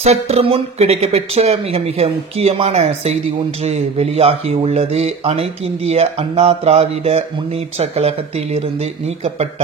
சற்று முன் கிடைக்கப்பெற்ற மிக மிக முக்கியமான செய்தி ஒன்று வெளியாகியுள்ளது. அனைத்திந்திய அண்ணா திராவிட முன்னேற்ற கழகத்திலிருந்து நீக்கப்பட்ட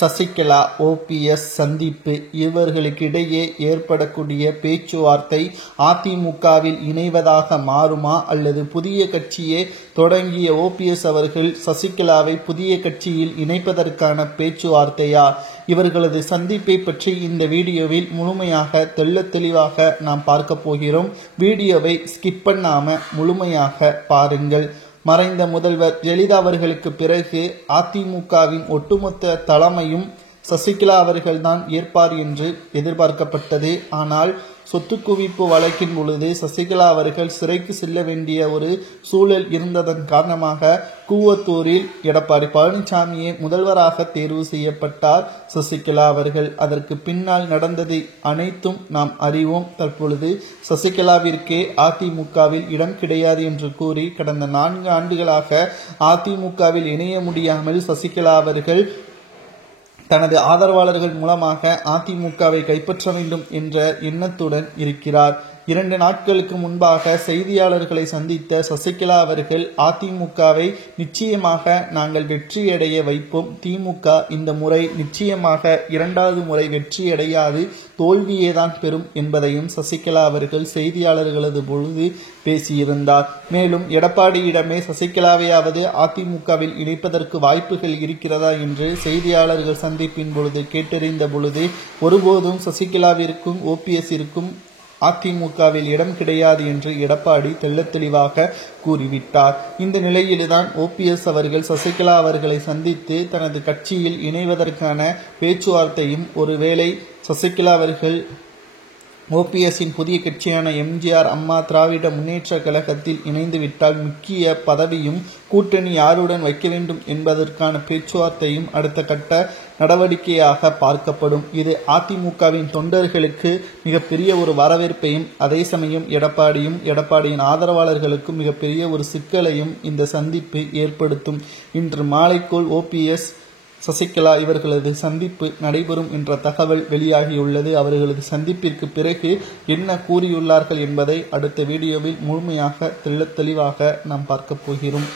சசிகலா ஓபிஎஸ் சந்திப்பு, இவர்களுக்கிடையே ஏற்படக்கூடிய பேச்சுவார்த்தை அதிமுகவில் இணைவதாக மாறுமா அல்லது புதிய கட்சியே தொடங்கிய ஓபிஎஸ் அவர்கள் சசிகலாவை புதிய கட்சியில் இணைப்பதற்கான பேச்சுவார்த்தையா? இவர்களது சந்திப்பை பற்றி இந்த வீடியோவில் முழுமையாக தெள்ளத் தெளிவாக நாம் பார்க்க போகிறோம். வீடியோவை ஸ்கிப் பண்ணாம முழுமையாக பாருங்கள். மறைந்த முதல்வர் ஜெயலலிதா அவர்களுக்கு பிறகு அதிமுகவின் ஒட்டுமொத்த தலைமையும் சசிகலா அவர்கள்தான் ஏற்பார் என்று எதிர்பார்க்கப்பட்டது. ஆனால் சொத்து குவிப்பு வழக்கின் பொழுது சசிகலா அவர்கள் சிறைக்கு செல்ல வேண்டிய ஒரு சூழல் இருந்ததன் காரணமாக கூவத்தூரில் எடப்பாடி பழனிசாமியே முதல்வராக தேர்வு செய்யப்பட்டார் சசிகலா அவர்கள். அதற்கு பின்னால் நடந்ததை அனைத்தும் நாம் அறிவோம். தற்பொழுது சசிகலாவிற்கே அதிமுகவில் இடம் கிடையாது என்று கூறி கடந்த 4 ஆண்டுகளாக அதிமுகவில் இணைய முடியாமல் சசிகலா அவர்கள் தனது ஆதரவாளர்கள் மூலமாக அதிமுகவை கைப்பற்ற வேண்டும் என்ற எண்ணத்துடன் இருக்கிறார். 2 நாட்களுக்கு முன்பாக செய்தியாளர்களை சந்தித்த சசிகலா அவர்கள் அதிமுகவை நிச்சயமாக நாங்கள் வெற்றியடைய வைப்போம், திமுக இந்த முறை நிச்சயமாக 2வது முறை வெற்றியடையாது, தோல்வியே தான் பெறும் என்பதையும் சசிகலா அவர்கள் செய்தியாளர்களது பொழுது பேசியிருந்தார். மேலும் எடப்பாடியிடமே சசிகலாவையாவது அதிமுகவில் இணைப்பதற்கு வாய்ப்புகள் இருக்கிறதா என்று செய்தியாளர்கள் சந்திப்பின் பொழுது கேட்டறிந்த பொழுது ஒருபோதும் சசிகலாவிற்கும் ஓபிஎஸ்ஸிற்கும் அதிமுகவில் இடம் கிடையாது என்று எடப்பாடி தெள்ளத் தெளிவாக கூறிவிட்டார். இந்த நிலையில்தான் ஓபிஎஸ் அவர்கள் சசிகலா அவர்களை சந்தித்து தனது கட்சியில் இணைவதற்கான பேச்சுவார்த்தையும், ஒருவேளை சசிகலா அவர்கள் ஓபிஎஸ்ஸின் புதிய கட்சியான எம்ஜிஆர் அம்மா திராவிட முன்னேற்ற கழகத்தில் இணைந்துவிட்டால் முக்கிய பதவியும் கூட்டணி யாருடன் வைக்க வேண்டும் என்பதற்கான பேச்சுவார்த்தையும் அடுத்த கட்ட நடவடிக்கையாக பார்க்கப்படும். இது அதிமுகவின் தொண்டர்களுக்கு மிகப்பெரிய ஒரு வரவேற்பையும், அதே சமயம் எடப்பாடியின் ஆதரவாளர்களுக்கும் மிகப்பெரிய ஒரு சிக்கலையும் இந்த சந்திப்பு ஏற்படுத்தும். இன்று மாலைக்குள் ஓபிஎஸ் சசிகலா இவர்களது சந்திப்பு நடைபெறும் என்ற தகவல் வெளியாகியுள்ளது. அவர்களது சந்திப்பிற்கு பிறகு என்ன கூறியுள்ளார்கள் என்பதை அடுத்த வீடியோவில் முழுமையாக தெள்ளத் தெளிவாக நாம் பார்க்க போகிறோம்.